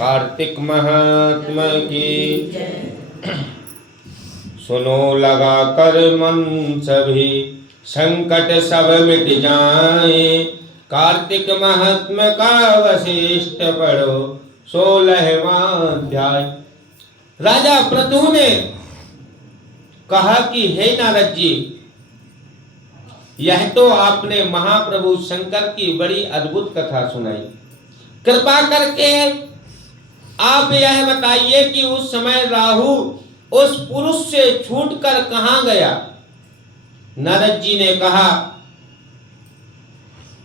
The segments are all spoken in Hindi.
कार्तिक महात्मा की सुनो लगा कर मन सभी संकट सब मिट जाए। कार्तिक महात्मा का वशिष्ठ पढ़ो 16वां अध्याय। राजा पृथु ने कहा कि हे नारद जी, यह तो आपने महाप्रभु शंकर की बड़ी अद्भुत कथा सुनाई। कृपा करके आप यह बताइए कि उस समय राहु उस पुरुष से छूटकर कहां गया। नारद जी ने कहा,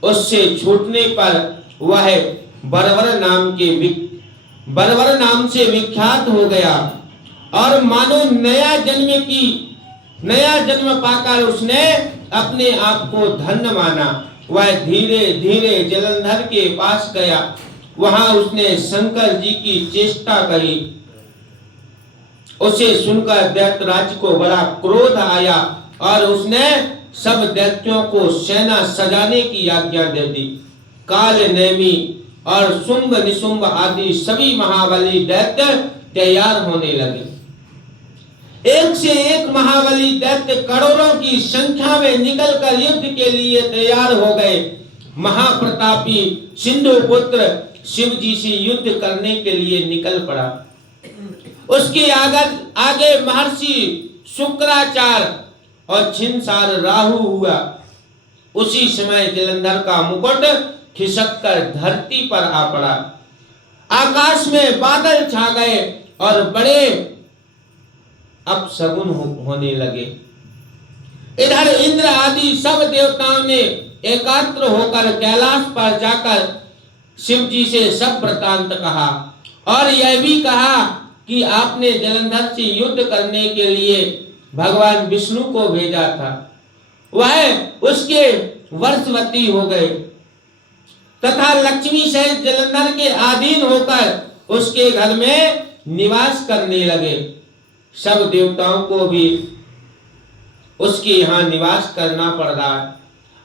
उससे छूटने पर वह बरवर नाम से विख्यात हो गया और मानो नया जन्म पाकर उसने अपने आप को धन्य माना। वह धीरे धीरे जलंधर के पास गया। वहां उसने शंकर जी की चेष्टा कही। उसे सुनकर दैत्यराज को बड़ा क्रोध आया और उसने सब दैत्यों को सेना सजाने की आज्ञा दे दी। काल नेमी और शुंभ निशुंभ आदि सभी महाबली दैत्य तैयार होने लगे। एक से एक महाबली दैत्य करोड़ों की संख्या में निकलकर युद्ध के लिए तैयार हो गए। महाप्रतापी सिंधु पुत्र शिव जी से युद्ध करने के लिए निकल पड़ा। उसके आगे महर्षि शुक्राचार्य और छिंसार राहु हुआ। उसी समय जलंधर का मुकुट खिसककर धरती पर आ पड़ा। आकाश में बादल छा गए और बड़े अपशगुन होने लगे। इधर इंद्र आदि सब देवताओं ने एकाग्र होकर कैलाश पर जाकर शिव जी से सब वृतांत कहा और यह भी कहा कि आपने जलंधर से युद्ध करने के लिए भगवान विष्णु को भेजा था। वह उसके वर्षवती हो गए तथा लक्ष्मी सहित जलंधर के अधीन होकर उसके घर में निवास करने लगे। सब देवताओं को भी उसके यहाँ निवास करना पड़ रहा है।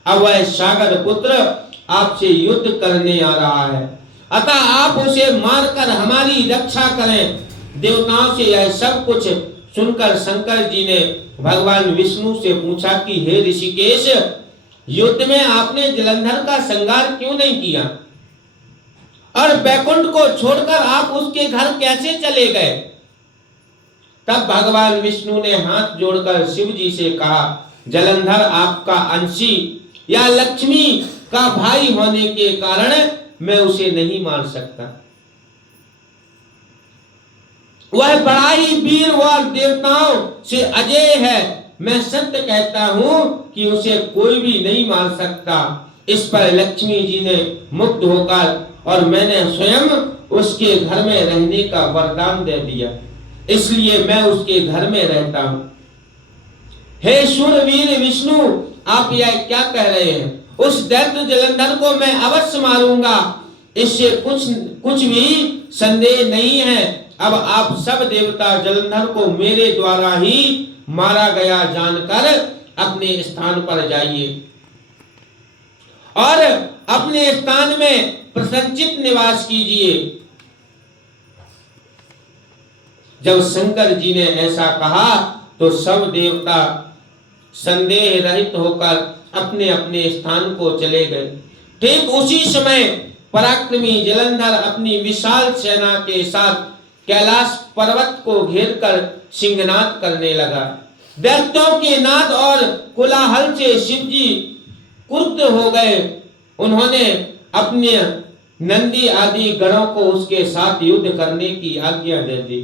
अब वह सागर पुत्र आपसे युद्ध करने आ रहा है, अतः आप उसे मारकर हमारी रक्षा करें। देवताओं से यह सब कुछ सुनकर शंकर जी ने भगवान विष्णु से पूछा कि हे ऋषिकेश, युद्ध में आपने जलंधर का संहार क्यों नहीं किया और बैकुंठ को छोड़कर आप उसके घर कैसे चले गए। तब भगवान विष्णु ने हाथ जोड़कर शिव जी से कहा, जलंधर आपका अंशी या लक्ष्मी का भाई होने के कारण मैं उसे नहीं मार सकता। वह बड़ा ही वीर और देवताओं से अजय है। मैं सत्य कहता हूं कि उसे कोई भी नहीं मार सकता। इस पर लक्ष्मी जी ने मुग्ध होकर और मैंने स्वयं उसके घर में रहने का वरदान दे दिया, इसलिए मैं उसके घर में रहता हूं। हे शूरवीर विष्णु, आप यह क्या कह रहे हैं। उस दैत्य जलंधर को मैं अवश्य मारूंगा, इससे कुछ भी संदेह नहीं है। अब आप सब देवता जलंधर को मेरे द्वारा ही मारा गया जानकर अपने स्थान पर जाइए और अपने स्थान में प्रसन्नचित निवास कीजिए। जब शंकर जी ने ऐसा कहा तो सब देवता संदेह रहित होकर अपने अपने स्थान को चले गए। ठीक उसी समय पराक्रमी जलंधर अपनी विशाल सेना के साथ कैलाश पर्वत को घेरकर सिंहनाद करने लगा। दैत्यों के नाद और कोलाहल से शिवजी क्रुद्ध हो गए। उन्होंने अपने नंदी आदि गणों को उसके साथ युद्ध करने की आज्ञा दे दी।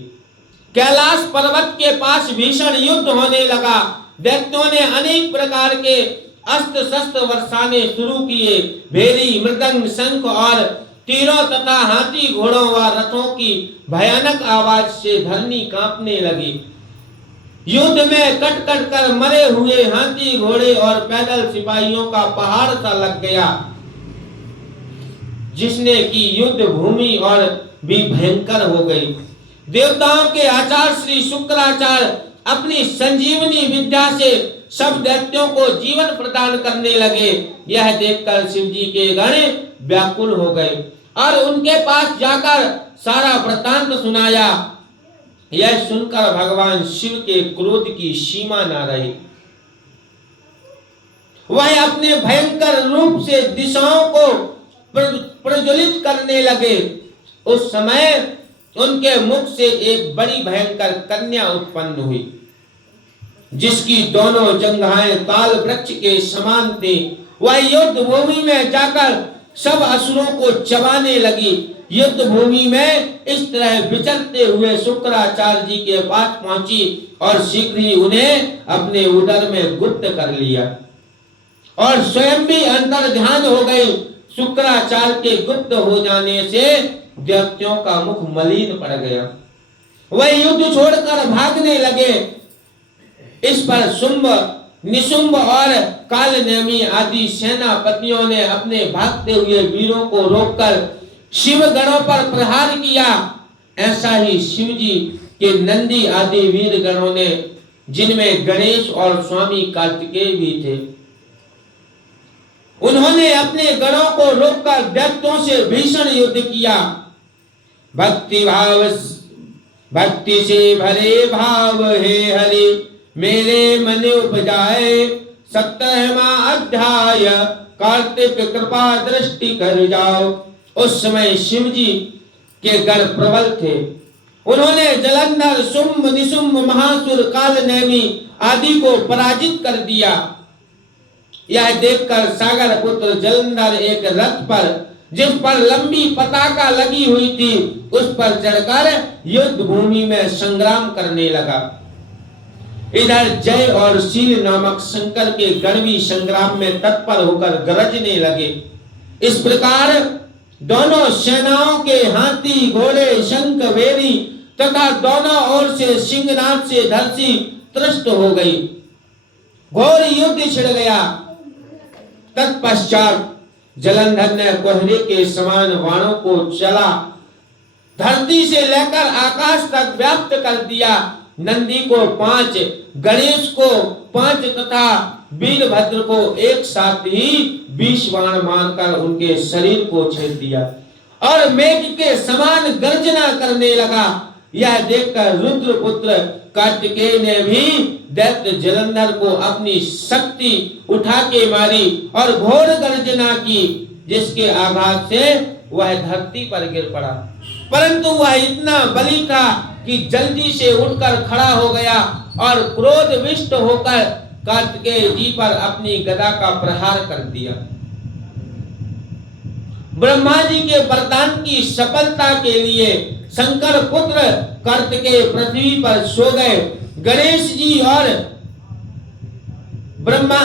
कैलाश पर्वत के पास भीषण युद्ध होने लगा। दैत्यों ने अनेक प्रकार के अस्त्र शस्त्र बरसाने शुरू किए। भेरी, मृदंग, शंख और तीरों तथा हाथी घोड़ों व रथों की भयानक आवाज से धरनी कांपने लगी। युद्ध में कट कट कर मरे हुए हाथी घोड़े और पैदल सिपाहियों का पहाड़ सा लग गया, जिसने की युद्ध भूमि और भी भयंकर हो गई। देवताओं के आचार्य श्री शुक्राचार्य अपनी संजीवनी विद्या से सब दैत्यों को जीवन प्रदान करने लगे। यह देखकर शिव जी के गण व्याकुल हो गए और उनके पास जाकर सारा वृत्तांत सुनाया। यह सुनकर भगवान शिव के क्रोध की सीमा न रही। वह अपने भयंकर रूप से दिशाओं को प्रज्वलित करने लगे। उस समय उनके मुख से एक बड़ी भयंकर कन्या उत्पन्न हुई, जिसकी दोनों जंघाएं ताल वृक्ष के समान थी। वह युद्ध भूमि में जाकर सब असुरों को चबाने लगी। युद्ध भूमि में इस तरह विचरते हुए शुक्राचार्य जी के पास पहुंची और शीघ्र ही उन्हें अपने उदर में गुप्त कर लिया और स्वयं भी अंतर ध्यान हो गई। शुक्राचार्य के गुप्त हो जाने से दैत्यों का मुख मलिन पड़ गया। वह युद्ध छोड़कर भागने लगे। इस पर शुंभ, निशुंभ और कालनेमी आदि सेनापतियों ने अपने भागते हुए वीरों को रोककर शिव गणों पर प्रहार किया। ऐसा ही शिव जी के नंदी आदि वीर गणों ने, जिनमें गणेश और स्वामी कार्तिकेय भी थे, उन्होंने अपने गणों को रोककर दैत्यों से भीषण युद्ध किया। भक्ति से भरे भाव हे हरि, मेरे मन उपजाए। 17वां अध्याय, कार्तिक कृपा दृष्टि कर जाओ। उस समय शिव जी के गण प्रबल थे। उन्होंने जलंधर, शुंभ, निशुंभ, महासुर, कालनेमी आदि को पराजित कर दिया। यह देखकर सागर पुत्र जलंधर एक रथ पर, जिस पर लंबी पताका लगी हुई थी, उस पर चढ़कर युद्ध भूमि में संग्राम करने लगा। इधर जय और शील नामक शंकर के गण भी संग्राम में तत्पर होकर गरजने लगे। इस प्रकार दोनों सेनाओं के हाथी, घोड़े, शंख, वेदी तथा दोनों ओर से सिंहनाद से धरती त्रस्त हो गई। घोर युद्ध छिड़ गया। तत्पश्चात जलंधर ने कोहरे के समान बाणों को चला धरती से लेकर आकाश तक व्याप्त कर दिया। नंदी को 5, गणेश को 5 तथा वीरभद्र को एक साथ ही 20 बाण मारकर उनके शरीर को छेद दिया और मेघ के समान गर्जना करने लगा। यह देखकर रुद्रपुत्र कार्तिकेय ने भी दैत्य जलंधर को अपनी शक्ति उठा के मारी और घोर गर्जना की, जिसके आघात से वह धरती पर गिर पड़ा। परंतु वह इतना बली था कि जल्दी से उठकर खड़ा हो गया और क्रोधविष्ट होकर कार्तिकेय जी पर अपनी गदा का प्रहार कर दिया। ब्रह्मा जी के वरदान की सफलता के लिए शंकर पुत्र कार्तिकेय पृथ्वी पर सो गए। गणेश जी और ब्रह्मा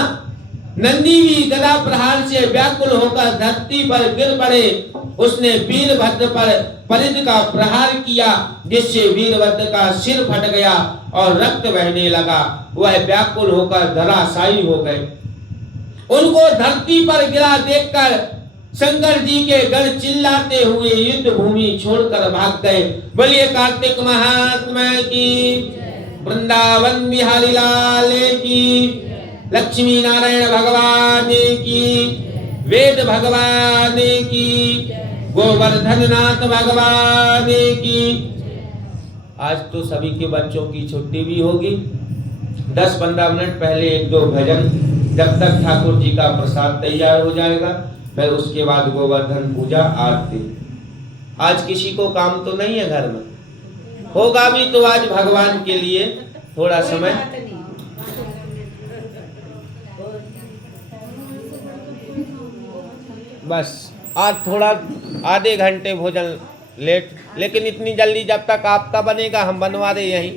नंदी भी गदा प्रहार से व्याकुल होकर धरती पर गिर पड़े। उसने वीरभद्र पर परिध का प्रहार किया, जिससे वीरभद्र का सिर फट गया और रक्त बहने लगा। वह व्याकुल होकर धराशायी हो गए। उनको धरती पर गिरा देखकर शंकर जी के गण चिल्लाते हुए युद्ध भूमि छोड़कर भाग गए। बोलिए कार्तिक महात्मा की, वृंदावन बिहारी लाल की, लक्ष्मी नारायण भगवान की, वेद भगवान की, गोवर्धन नाथ भगवान की। आज तो सभी के बच्चों की छुट्टी भी होगी। 10-15 मिनट पहले 1-2 भजन, जब तक ठाकुर जी का प्रसाद तैयार हो जाएगा, फिर उसके बाद गोवर्धन पूजा, आरती। आज किसी को काम तो नहीं है घर में, होगा भी तो आज भगवान के लिए थोड़ा समय। बस आज थोड़ा आधे घंटे भोजन लेट, लेकिन इतनी जल्दी जब तक आपका बनेगा हम बनवा रहे यहीं।